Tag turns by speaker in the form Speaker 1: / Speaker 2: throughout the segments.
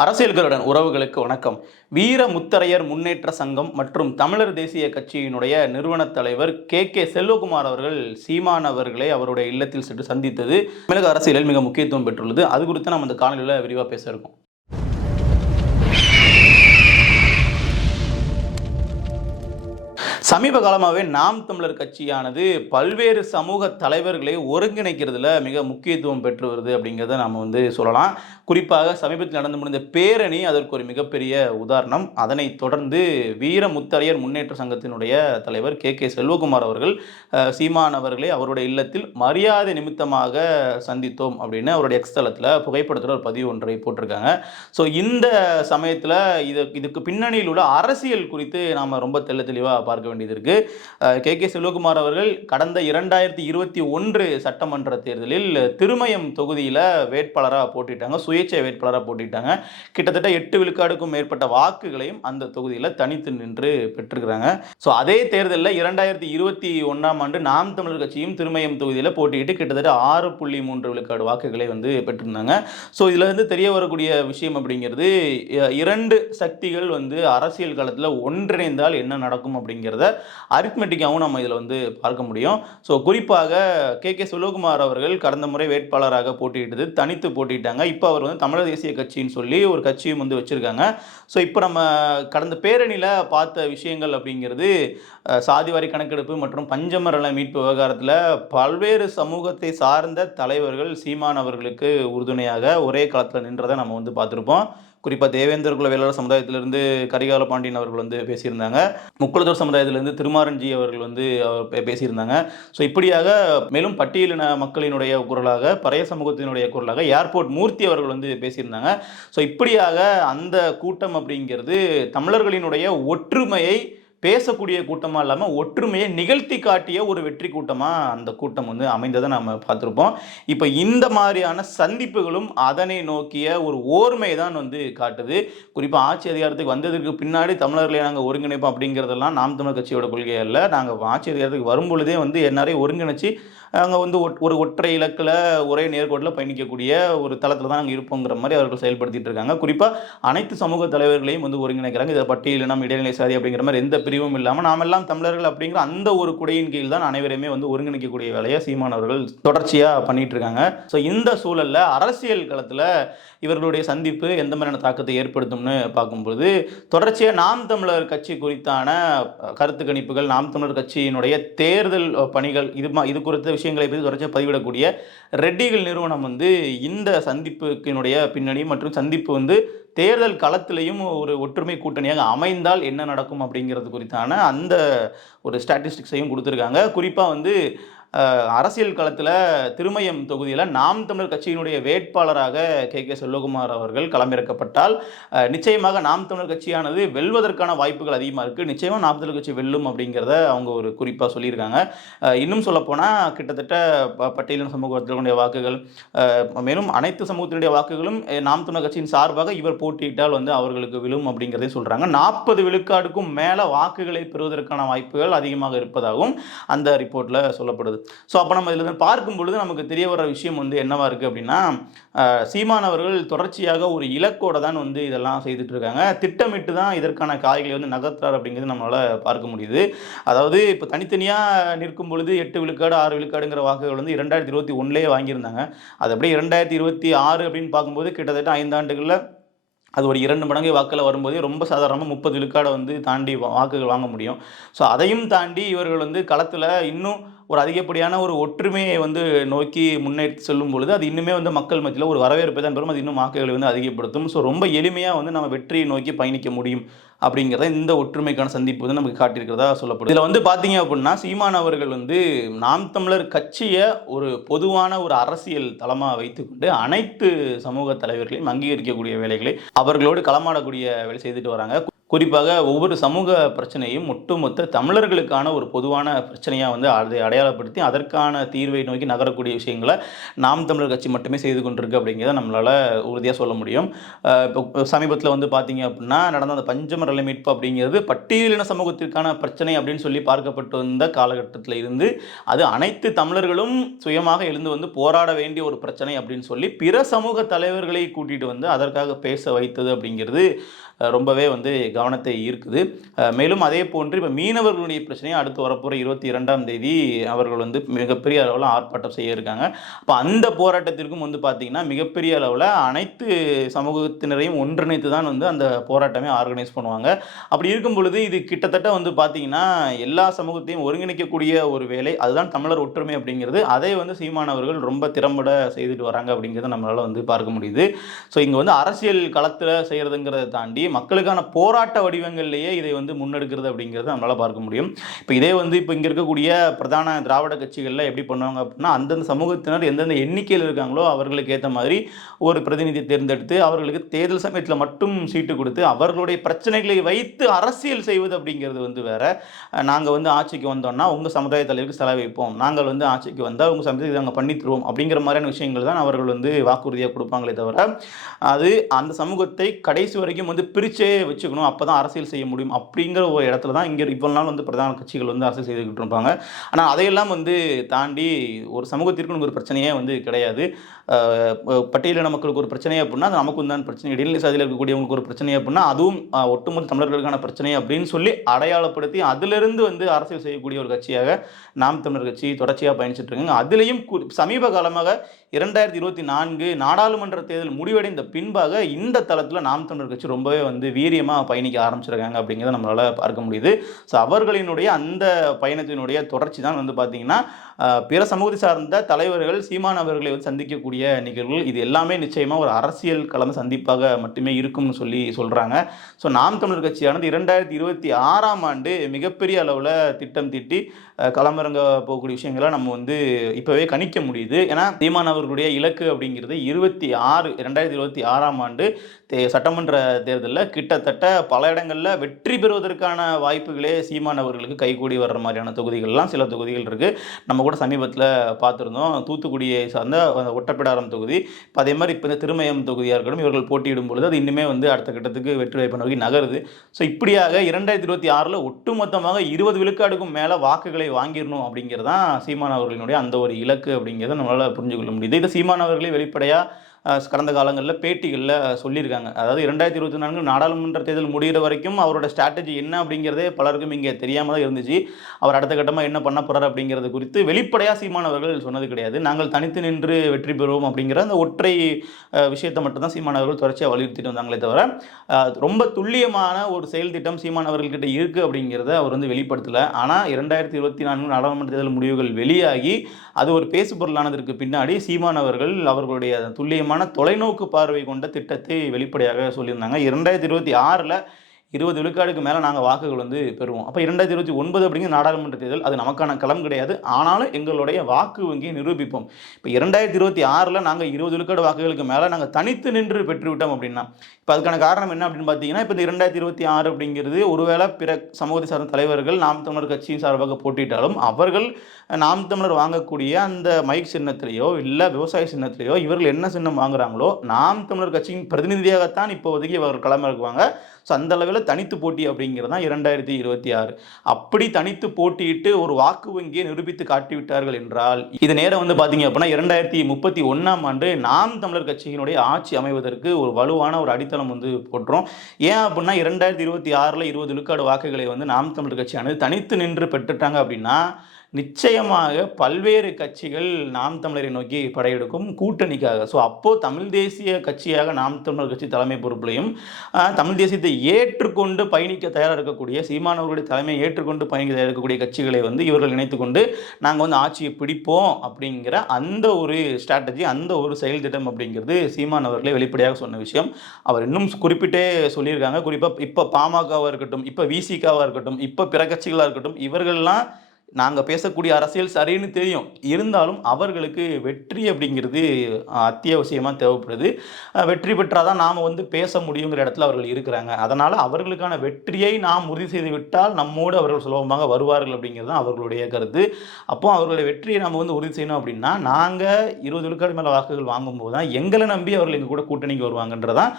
Speaker 1: அரசியல்களுடன் உறவுகளுக்கு வணக்கம். வீர முத்தரையர் முன்னேற்ற சங்கம் மற்றும் தமிழர் தேசிய கட்சியினுடைய நிறுவனத் தலைவர் கே. கே. செல்வகுமார் அவர்கள் சீமான் அவர்களை அவருடைய இல்லத்தில் சென்று சந்தித்தது. தமிழக அரசியலில் மிக முக்கியத்துவம் பெற்றுள்ளது. அது குறித்து நம்ம இந்த காணொலியில் விரிவாக பேச இருக்கோம். சமீப காலமாகவே நாம் தமிழர் கட்சியானது பல்வேறு சமூக தலைவர்களை ஒருங்கிணைக்கிறதுல மிக முக்கியத்துவம் பெற்று வருது அப்படிங்கிறத நாம் வந்து சொல்லலாம். குறிப்பாக சமீபத்தில் நடந்து முடிந்த பேரணி அதற்கு ஒரு மிகப்பெரிய உதாரணம். அதனைத் தொடர்ந்து வீர முத்தரையர் முன்னேற்ற சங்கத்தினுடைய தலைவர் கே. கே. செல்வகுமார் அவர்கள் சீமான் அவர்களை அவருடைய இல்லத்தில் மரியாதை நிமித்தமாக சந்தித்தோம் அப்படின்னு அவருடைய எக்ஸ்தலத்தில் புகைப்படத்தில் ஒரு பதிவு ஒன்றை போட்டிருக்காங்க. ஸோ இந்த சமயத்தில் இது இதுக்கு பின்னணியில் உள்ள அரசியல் குறித்து நாம் ரொம்ப தெள்ள தெளிவாக பார்க்க வேண்டியது இருக்குது கே. கே. செல்வகுமார் அவர்கள் கடந்த இரண்டாயிரத்தி இருபத்தி ஒன்று சட்டமன்ற தேர்தலில் திருமயம் தொகுதியில் வேட்பாளராக போட்டிட்டாங்க சுயேட்சை வேட்பாளராக போட்டிட்டாங்க. கிட்டத்தட்ட எட்டு விழுக்காடுக்கும் மேற்பட்ட வாக்குகளையும் அந்த தொகுதியில் தனித்து நின்று பெற்றிருக்கிறாங்க. ஸோ அதே தேர்தலில் இரண்டாயிரத்தி இருபத்தி ஒன்றாம் ஆண்டு நாம் தமிழர் கட்சியும் திருமயம் தொகுதியில் போட்டியிட்டு கிட்டத்தட்ட ஆறு புள்ளி மூன்று விழுக்காடு வாக்குகளை வந்து பெற்றிருந்தாங்க. ஸோ இதுல இருந்து தெரிய வரக்கூடிய விஷயம் அப்படிங்கிறது இரண்டு சக்திகள் வந்து அரசியல் காலத்தில் ஒன்றிணைந்தால் என்ன நடக்கும் அப்படிங்கிறது அரித்மெட்டிக்காகவும் நம்ம இதில் வந்து பார்க்க முடியும். ஸோ குறிப்பாக கே. கே. சுலோகுமார் அவர்கள் கடந்த முறை வேட்பாளராக போட்டியிட்டது தனித்து போட்டியிட்டாங்க. இப்போ அவர் வந்து தமிழக தேசிய கட்சின்னு சொல்லி ஒரு கட்சியும் வந்து வச்சுருக்காங்க. ஸோ இப்போ நம்ம கடந்த பேரணியில் பார்த்த விஷயங்கள் அப்படிங்கிறது சாதிவாரி கணக்கெடுப்பு மற்றும் பஞ்சமரல மீட்பு விவகாரத்தில் பல்வேறு சமூகத்தை சார்ந்த தலைவர்கள் சீமான் அவர்களுக்கு உறுதுணையாக ஒரே களத்தில் நின்றதை நம்ம வந்து பார்த்துருப்போம். குறிப்பாக தேவேந்திர குல வேளாளர் சமுதாயத்திலிருந்து கரிகால பாண்டியன் அவர்கள் வந்து பேசியிருந்தாங்க. முக்குளத்தூர் சமுதாயத்திலிருந்து திருமாரஞ்சி அவர்கள் வந்து அவர் பேசியிருந்தாங்க. ஸோ இப்படியாக மேலும் பட்டியலின மக்களினுடைய குரலாக பறைய சமூகத்தினுடைய குரலாக ஏர்போர்ட் மூர்த்தி அவர்கள் வந்து பேசியிருந்தாங்க. ஸோ இப்படியாக அந்த கூட்டம் அப்படிங்கிறது தமிழர்களினுடைய ஒற்றுமையை பேசக்கூடிய கூட்டமாக இல்லாமல் ஒற்றுமையை நிகழ்த்தி காட்டிய ஒரு வெற்றி கூட்டமாக அந்த கூட்டம் வந்து அமைந்ததை நம்ம பார்த்துருப்போம். இப்போ இந்த மாதிரியான சந்திப்புகளும் அதனை நோக்கிய ஒரு ஓர்மை தான் வந்து காட்டுது. குறிப்பாக ஆட்சி அதிகாரத்துக்கு வந்ததற்கு பின்னாடி தமிழர்களை நாங்கள் ஒருங்கிணைப்போம் அப்படிங்கிறதெல்லாம் நாம் தமிழர் கட்சியோட கொள்கை அல்ல. நாங்கள் ஆட்சி அதிகாரத்துக்கு வரும் பொழுதே வந்து எல்லாரையும் ஒருங்கிணைச்சு அங்கே வந்து ஒட்- ஒரு ஒற்றை இலக்கில் ஒரே நேர்கோட்டில் பயணிக்கக்கூடிய ஒரு தளத்தில் தான் நாங்கள் இருப்போங்கிற மாதிரி அவர்கள் செயல்படுத்திட்டு இருக்காங்க. குறிப்பாக அனைத்து சமூக தலைவர்களையும் வந்து ஒருங்கிணைக்கிறாங்க. இதை பட்டியலினம் இடைநிலை சாதி அப்படிங்கிற மாதிரி எந்த பிரிவும் இல்லாமல் நாமெல்லாம் தமிழர்கள் அப்படிங்கிற அந்த ஒரு குடையின் கீழ் தான் அனைவருமே வந்து ஒருங்கிணைக்கக்கூடிய வேலையை சீமான் அவர்கள் தொடர்ச்சியாக பண்ணிட்டு இருக்காங்க. ஸோ இந்த சூழலில் அரசியல் களத்தில் இவர்களுடைய சந்திப்பு எந்த மாதிரியான தாக்கத்தை ஏற்படுத்தும்னு பார்க்கும்பொழுது தொடர்ச்சியாக நாம் தமிழர் கட்சி குறித்தான கருத்து கணிப்புகள் நாம் தமிழர் கட்சியினுடைய தேர்தல் பணிகள் இது இது குறித்த விஷயங்களை பற்றி தொடர்ச்சியாக பதிவிடக்கூடிய ரெட்டிகள் நிறுவனம் வந்து இந்த சந்திப்புக்கினுடைய பின்னணி மற்றும் சந்திப்பு வந்து தேர்தல் களத்திலையும் ஒரு ஒற்றுமை கூட்டணியாக அமைந்தால் என்ன நடக்கும் அப்படிங்கிறது குறித்தான அந்த ஒரு ஸ்டாட்டிஸ்டிக்ஸையும் கொடுத்துருக்காங்க. குறிப்பாக வந்து அரசியல் களத்தில் திருமயம் தொகுதியில் நாம் தமிழர் கட்சியினுடைய வேட்பாளராக கே. கே. செல்வகுமார் அவர்கள் களமிறக்கப்பட்டால் நிச்சயமாக நாம் தமிழர் கட்சியானது வெல்வதற்கான வாய்ப்புகள் அதிகமாக இருக்குது நிச்சயமாக நாம் தமிழர் கட்சி வெல்லும் அப்படிங்கிறத அவங்க ஒரு குறிப்பாக சொல்லியிருக்காங்க. இன்னும் சொல்லப்போனால் கிட்டத்தட்ட ப- சமூகத்தினுடைய வாக்குகள் மேலும் அனைத்து சமூகத்தினுடைய வாக்குகளும் நாம் தமிழர் கட்சியின் சார்பாக இவர் போட்டியிட்டால் வந்து அவர்களுக்கு விழும் அப்படிங்கிறதையும் சொல்கிறாங்க நாற்பது விழுக்காடுக்கும் மேலே வாக்குகளை பெறுவதற்கான வாய்ப்புகள் அதிகமாக இருப்பதாகவும் அந்த ரிப்போர்ட்டில் சொல்லப்படுது. ஸோ அப்போ நம்ம இதில் பார்க்கும் பொழுது நமக்கு தெரிய வர விஷயம் வந்து என்னவாக இருக்குது அப்படின்னா சீமானவர்கள் சீமான் அவர்கள் தொடர்ச்சியாக ஒரு இலக்கோட தான் வந்து இதெல்லாம் செய்துட்டு இருக்காங்க திட்டமிட்டு தான் இதற்கான காய்களை வந்து நகர்த்துறார் அப்படிங்கிறது நம்மளால் பார்க்க முடியுது. அதாவது இப்போ தனித்தனியாக நிற்கும் பொழுது எட்டு விழுக்காடு ஆறு விழுக்காடுங்கிற வாக்குகள் வந்து இரண்டாயிரத்தி இருபத்தி ஒன்றுலேயே வாங்கியிருந்தாங்க. அது அப்படியே இரண்டாயிரத்தி இருபத்தி ஆறு அப்படின்னு பார்க்கும்போது கிட்டத்தட்ட ஐந்தாண்டுகளில் அது ஒரு இரண்டு மடங்கு வாக்கில் வரும்போதே ரொம்ப சாதாரணமாக முப்பது விழுக்காடை வந்து தாண்டி வாக்குகள் வாங்க முடியும். ஸோ அதையும் தாண்டி இவர்கள் வந்து களத்தில் இன்னும் ஒரு அதிகப்படியான ஒரு ஒற்றுமையை வந்து நோக்கி முன்னேற்றி செல்லும் பொழுது அது இன்னுமே வந்து மக்கள் மத்தியில் ஒரு வரவேற்பை தான் பெறும். அது இன்னும் வாக்குகளை வந்து அதிகப்படுத்தும். ஸோ ரொம்ப எளிமையாக வந்து நம்ம வெற்றியை நோக்கி பயணிக்க முடியும். அப்படிங்கிறத இந்த ஒற்றுமைக்கான சந்திப்பு வந்து நமக்கு காட்டியிருக்கிறதா சொல்லப்படும் இதில் வந்து பார்த்தீங்க அப்படின்னா சீமான் அவர்கள் வந்து நாம் தமிழர் கட்சியை ஒரு பொதுவான ஒரு அரசியல் தளமாக வைத்துக்கொண்டு அனைத்து சமூக தலைவர்களையும் அங்கீகரிக்கக்கூடிய வேலைகளை அவர்களோடு களமாடக்கூடிய வேலை செய்துட்டு வராங்க. குறிப்பாக ஒவ்வொரு சமூக பிரச்சனையும் ஒட்டுமொத்த தமிழர்களுக்கான ஒரு பொதுவான பிரச்சனையாக வந்து அதை அடையாளப்படுத்தி அதற்கான தீர்வை நோக்கி நகரக்கூடிய விஷயங்களை நாம் தமிழர் கட்சி மட்டுமே செய்து கொண்டிருக்கு அப்படிங்கிறத நம்மளால் உறுதியாக சொல்ல முடியும். இப்போ சமீபத்தில் வந்து பார்த்தீங்க அப்படின்னா நடந்த அந்த பஞ்சமரலை மீட்பு அப்படிங்கிறது பட்டியலின சமூகத்திற்கான பிரச்சனை அப்படின்னு சொல்லி பார்க்கப்பட்டு வந்த காலகட்டத்தில் இருந்து அது அனைத்து தமிழர்களும் சுயமாக எழுந்து வந்து போராட வேண்டிய ஒரு பிரச்சனை அப்படின்னு சொல்லி பிற சமூக தலைவர்களை கூட்டிகிட்டு வந்து அதற்காக பேச வைத்தது அப்படிங்கிறது ரொம்பவே வந்து கவனத்தை ஈர்க்குது. மேலும் அதே போன்று இப்போ மீனவர்களுடைய பிரச்சனையும் அடுத்து வரப்போகிற இருபத்தி இரண்டாம் தேதி அவர்கள் வந்து மிகப்பெரிய அளவில் ஆர்ப்பாட்டம் செய்ய இருக்காங்க. அப்போ அந்த போராட்டத்திற்கும் வந்து பார்த்திங்கன்னா மிகப்பெரிய அளவில் அனைத்து சமூகத்தினரையும் ஒன்றிணைத்து தான் வந்து அந்த போராட்டமே ஆர்கனைஸ் பண்ணுவாங்க. அப்படி இருக்கும் பொழுது இது கிட்டத்தட்ட வந்து பார்த்திங்கன்னா எல்லா சமூகத்தையும் ஒருங்கிணைக்கக்கூடிய ஒரு வேலை. அதுதான் தமிழர் ஒற்றுமை அப்படிங்கிறது. அதை வந்து சீமானவர்கள் ரொம்ப திறம்பட செய்துட்டு வராங்க அப்படிங்கிறத நம்மளால் வந்து பார்க்க முடியுது. ஸோ இங்கே வந்து அரசியல் களத்தில் செய்கிறதுங்கிறத தாண்டி மக்களுக்கான போராட்டம் போராட்ட வடிவங்கள்லேயே இதை வந்து முன்னெடுக்கிறது அப்படிங்கிறத நம்மளால் பார்க்க முடியும். இப்போ இதே வந்து இப்போ இங்கே இருக்கக்கூடிய பிரதான திராவிட கட்சிகளில் எப்படி பண்ணுவாங்க அப்படின்னா அந்தந்த சமூகத்தினர் எந்தெந்த எண்ணிக்கையில் இருக்காங்களோ அவர்களுக்கு ஏற்ற மாதிரி ஒரு பிரதிநிதி தேர்ந்தெடுத்து அவர்களுக்கு தேர்தல் சமயத்தில் மட்டும் சீட்டு கொடுத்து அவர்களுடைய பிரச்சனைகளை வைத்து அரசியல் செய்வது அப்படிங்கிறது வந்து வேற. நாங்கள் வந்து ஆட்சிக்கு வந்தோம்னா உங்கள் சமுதாய தலைவருக்கு செலவு வைப்போம். நாங்கள் வந்து ஆட்சிக்கு வந்தால் உங்கள் சமுதாயத்தை நாங்கள் பண்ணி தருவோம் அப்படிங்கிற மாதிரியான விஷயங்கள் தான் அவர்கள் வந்து வாக்குறுதியாக கொடுப்பாங்களே தவிர அது அந்த சமூகத்தை கடைசி வரைக்கும் வந்து பிரிச்சே வச்சுக்கணும். அப்போ தான் அரசியல் செய்ய முடியும் அப்படிங்கிற ஒரு இடத்துல தான் இங்கே இவ்வளோ நாள் வந்து பிரதான கட்சிகள் வந்து அரசியல் செய்துக்கிட்டு இருப்பாங்க. ஆனால் அதையெல்லாம் வந்து தாண்டி ஒரு சமூகத்திற்கு ஒரு பிரச்சனையே வந்து கிடையாது. பட்டியலின மக்களுக்கு ஒரு பிரச்சனை அப்படின்னா அது நமக்கும் தான் பிரச்சனை. இடைநிலை சாதியில் இருக்கக்கூடியவங்களுக்கு ஒரு பிரச்சனை அப்படின்னா அதுவும் ஒட்டுமொத்த தமிழர்களுக்கான பிரச்சனை அப்படின்னு சொல்லி அடையாளப்படுத்தி அதிலிருந்து வந்து அரசியல் செய்யக்கூடிய ஒரு கட்சியாக நாம் தமிழர் கட்சி தொடர்ச்சியாக பயணிச்சுட்டு இருக்காங்க. அதுலேயும் கு- சமீப காலமாக இரண்டாயிரத்தி இருபத்தி நான்கு நாடாளுமன்ற தேர்தல் முடிவடைந்த பின்பாக இந்த தளத்தில் நாம் தமிழர் கட்சி ரொம்பவே வந்து வீரியமாக பயணிக்க ஆரம்பிச்சிருக்காங்க அப்படிங்கிறத நம்மளால் பார்க்க முடியுது. ஸோ அவர்களினுடைய அந்த பயணத்தினுடைய தொடர்ச்சி தான் வந்து பார்த்திங்கன்னா பிற சமூகத்தை சார்ந்த தலைவர்கள் சீமான் அவர்களை வந்து சந்திக்கக்கூடிய நிகழ்வுகள் இது எல்லாமே நிச்சயமாக ஒரு அரசியல் கலந்த சந்திப்பாக மட்டுமே இருக்கும்னு சொல்லி சொல்கிறாங்க ஸோ நாம் தமிழர் கட்சியானது இரண்டாயிரத்தி இருபத்தி ஆறாம் ஆண்டு மிகப்பெரிய அளவில் திட்டம் தீட்டி களமிறங்க போகக்கூடிய விஷயங்களை நம்ம வந்து இப்போவே கணிக்க முடியுது. ஏன்னா சீமான் அவர்களுடைய இலக்கு அப்படிங்கிறது இருபத்தி ஆறு ரெண்டாயிரத்தி இருபத்தி ஆறாம் ஆண்டு தே சட்டமன்ற தேர்தலில் கிட்டத்தட்ட பல இடங்களில் வெற்றி பெறுவதற்கான வாய்ப்புகளே சீமான் அவர்களுக்கு கைகூடி வர்ற மாதிரியான தொகுதிகள்லாம் சில தொகுதிகள் இருக்குது நம்ம கூட சமீபத்தில் பார்த்துருந்தோம். தூத்துக்குடியை சார்ந்த அந்த ஒட்டப்பிடாரம் தொகுதி இப்போ அதே மாதிரி இப்போ இந்த திருமயம் தொகுதியாக இருக்கட்டும் இவர்கள் போட்டியிடும் பொழுது அது இன்னுமே வந்து அடுத்த கட்டத்துக்கு வெற்றி வாய்ப்பு நோக்கி நகருது. ஸோ இப்படியாக இரண்டாயிரத்தி இருபத்தி ஆறில் ஒட்டுமொத்தமாக இருபது விழுக்காடுக்கும் மேலே வாக்குகளை வாங்கிடணும் அப்படிங்கிறது தான் சீமான் அவர்களினுடைய அந்த ஒரு இலக்கு அப்படிங்கிறத நம்மளால் புரிஞ்சுக்கொள்ள முடியுது. இதை சீமான் அவர்களே வெளிப்படையாக கடந்த காலங்களில் பேட்டிகளில் சொல்லியிருக்காங்க. அதாவது இரண்டாயிரத்தி இருபத்தி நான்கு நாடாளுமன்ற தேர்தல் முடிகிற வரைக்கும் அவரோட ஸ்ட்ராட்டஜி என்ன அப்படிங்கிறதே பலருக்கும் இங்கே தெரியாமல் தான் இருந்துச்சு. அவர் அடுத்த கட்டமாக என்ன பண்ண போகிறார் அப்படிங்கிறது குறித்து வெளிப்படையாக சீமானவர்கள் சொன்னது கிடையாது. நாங்கள் தனித்து நின்று வெற்றி பெறுவோம் அப்படிங்கிற அந்த ஒற்றை விஷயத்தை மட்டும்தான் சீமானவர்கள் தொடர்ச்சியாக வலியுறுத்திட்டு வந்தாங்களே தவிர ரொம்ப துல்லியமான ஒரு செயல் திட்டம் சீமானவர்கள்கிட்ட இருக்குது அப்படிங்கிறத அவர் வந்து வெளிப்படுத்தலை. ஆனால் இரண்டாயிரத்தி இருபத்தி நான்கு நாடாளுமன்ற தேர்தல் முடிவுகள் வெளியாகி அது ஒரு பேசுபொருளானதற்கு பின்னாடி சீமானவர்கள் அவர்களுடைய துல்லியமான தொலைநோக்கு பார்வை கொண்ட திட்டத்தை வெளிப்படையாக சொல்லியிருந்தாங்க. இரண்டாயிரத்தி இருபத்தி ஆறில் இருபது விழுக்காடுக்கு மேலே நாங்கள் வாக்குகள் வந்து பெறுவோம். அப்போ இரண்டாயிரத்தி இருபத்தி ஒன்பது அப்படிங்கிற நாடாளுமன்ற தேர்தல் அது நமக்கான களம் கிடையாது. ஆனாலும் எங்களுடைய வாக்கு வங்கியை நிரூபிப்போம். இப்போ இரண்டாயிரத்தி இருபத்தி ஆறில் நாங்கள் இருபது விழுக்காடு வாக்குகளுக்கு மேலே நாங்கள் தனித்து நின்று பெற்றுவிட்டோம் அப்படின்னா இப்போ அதுக்கான காரணம் என்ன அப்படின்னு பார்த்தீங்கன்னா இப்போ இந்த இரண்டாயிரத்தி இருபத்தி ஆறு அப்படிங்கிறது ஒருவேளை பிற சமூகத்தை சார்ந்த தலைவர்கள் நாம் தமிழர் கட்சியின் சார்பாக போட்டியிட்டாலும் அவர்கள் நாம் தமிழர் வாங்கக்கூடிய அந்த மைக் சின்னத்திலேயோ இல்லை விவசாய சின்னத்திலேயோ இவர்கள் என்ன சின்னம் வாங்குறாங்களோ நாம் தமிழர் கட்சியின் பிரதிநிதியாகத்தான் இப்போதைக்கு இவர்கள் களமிறக்குவாங்க ஸோ அந்த அளவில் தனித்து போட்டி அப்படிங்கிறது தான் இரண்டாயிரத்தி இருபத்தி ஆறு. அப்படி தனித்து போட்டியிட்டு ஒரு வாக்கு வங்கியை நிரூபித்து காட்டிவிட்டார்கள் என்றால் இது நேரம் வந்து பார்த்தீங்க அப்படின்னா இரண்டாயிரத்தி முப்பத்தி ஒன்றாம் ஆண்டு நாம் தமிழர் கட்சியினுடைய ஆட்சி அமைவதற்கு ஒரு வலுவான ஒரு அடித்தளம் வந்து போட்டுரும் ஏன் அப்படின்னா இரண்டாயிரத்தி இருபத்தி ஆறில் இருபது விழுக்காடு வாக்குகளை வந்து நாம் தமிழர் கட்சியானது தனித்து நின்று பெற்றுட்டாங்க அப்படின்னா நிச்சயமாக பல்வேறு கட்சிகள் நாம் தமிழரை நோக்கி படையெடுக்கும் கூட்டணிக்காக. ஸோ அப்போது தமிழ் தேசிய கட்சியாக நாம் தமிழர் கட்சி தலைமை பொறுப்புலையும் தமிழ் தேசியத்தை ஏற்றுக்கொண்டு பயணிக்க தயாராக இருக்கக்கூடிய சீமானவர்களுடைய தலைமையை ஏற்றுக்கொண்டு பயணிக்க தயாராக இருக்கக்கூடிய கட்சிகளை வந்து இவர்கள் இணைத்து கொண்டு நாங்கள் வந்து ஆட்சியை பிடிப்போம் அப்படிங்கிற அந்த ஒரு ஸ்ட்ராட்டஜி அந்த ஒரு செயல் திட்டம் அப்படிங்கிறது சீமான் அவர்களே வெளிப்படையாக சொன்ன விஷயம். அவர் இன்னும் குறிப்பிட்டே சொல்லியிருக்காங்க. குறிப்பாக இப்போ பாமகவாக இருக்கட்டும் இப்போ விசிகாவாக இருக்கட்டும் இப்போ பிற கட்சிகளாக இருக்கட்டும் இவர்கள்லாம் நாங்கள் பேசக்கூடிய அரசியல் சரின்னு தெரியும். இருந்தாலும் அவர்களுக்கு வெற்றி அப்படிங்கிறது அத்தியாவசியமாக தேவைப்படுது. வெற்றி பெற்றால் தான் நாம் வந்து பேச முடியுங்கிற இடத்துல அவர்கள் இருக்கிறாங்க. அதனால் அவர்களுக்கான வெற்றியை நாம் உறுதி செய்து விட்டால் நம்மோடு அவர்கள் சுலபமாக வருவார்கள் அப்படிங்கிறது தான் அவர்களுடைய கருத்து. அப்போ அவர்களுடைய வெற்றியை நம்ம வந்து உறுதி செய்யணும் அப்படின்னா நாங்கள் இருபது விழுக்காடு மேலே வாக்குகள் வாங்கும்போது தான் எங்களை நம்பி அவர்கள் எங்கள் கூட கூட்டணிக்கு வருவாங்கன்றதான்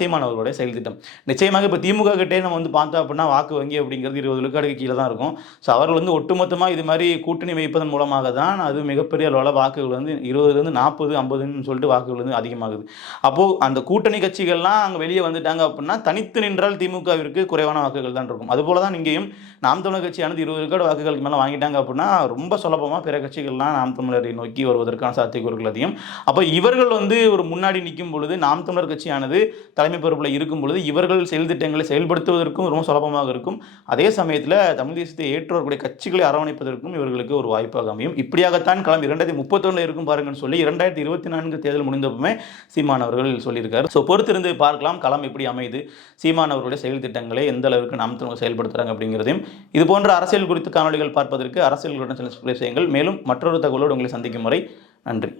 Speaker 1: சீமான் அவர்களுடைய செயல் திட்டம் நிச்சயமாக இப்போ திமுக கிட்டே நம்ம வந்து பார்த்தோம் அப்படின்னா வாக்கு வங்கி அப்படிங்கிறது இருபது விழுக்காடுக்கு கீழே தான் இருக்கும். ஸோ அவர்கள் வந்து ஒட்டுமொத்த ஒட்டுமொத்தமாக இது மாதிரி கூட்டணி வைப்பதன் மூலமாக தான் அது மிகப்பெரிய அளவில் வாக்குகள் வந்து இருபதுலேருந்து நாற்பது ஐம்பதுன்னு சொல்லிட்டு வாக்குகள் வந்து அதிகமாகுது. அப்போது அந்த கூட்டணி கட்சிகள்லாம் அங்கே வெளியே வந்துட்டாங்க அப்படின்னா தனித்து நின்றால் திமுகவிற்கு குறைவான வாக்குகள் தான் இருக்கும். அதுபோல தான் இங்கேயும் நாம் தமிழர் கட்சியானது இருபது விழுக்காடு வாக்குகளுக்கு மேலே வாங்கிட்டாங்க அப்படின்னா ரொம்ப சுலபமாக பிற கட்சிகள்லாம் நாம் தமிழரை நோக்கி வருவதற்கான சாத்தியக்கூறுகள் அதிகம். அப்போ இவர்கள் வந்து ஒரு முன்னாடி நிற்கும் பொழுது நாம் தமிழர் கட்சியானது தலைமை பொறுப்பில் இருக்கும் பொழுது இவர்கள் செயல் திட்டங்களை செயல்படுத்துவதற்கும் ரொம்ப சுலபமாக இருக்கும். அதே சமயத்தில் தமிழ் தேசத்தை ஏற்றுவரக்கூடிய கட்சிகளை அரவணைப்பதற்கும் இவர்களுக்கு ஒரு வாய்ப்பாக அமையும். இப்படியாகத்தான் களம் இரண்டாயிரத்தி முப்பத்தொன்னில் இருக்கும் பாருங்கன்னு சொல்லி இரண்டாயிரத்தி இருபத்தி நான்கு தேர்தல் முடிந்தப்பமே சீமான் அவர்கள் சொல்லியிருக்காரு. ஸோ பொறுத்திருந்து பார்க்கலாம் களம் எப்படி அமையுது சீமான் அவர்களுடைய செயல் திட்டங்களை எந்த அளவுக்கு நாம் செயல்படுத்துறாங்க செயல்படுத்துகிறாங்க அப்படிங்கிறதையும். இது போன்ற அரசியல் குறித்து காணொளிகள் பார்ப்பதற்கு அரசியல் சில சப்ஸ்கிரைப் செய்யுங்கள் மேலும் மற்றொரு தகவலோடு உங்களை சந்திக்கும் வரை நன்றி.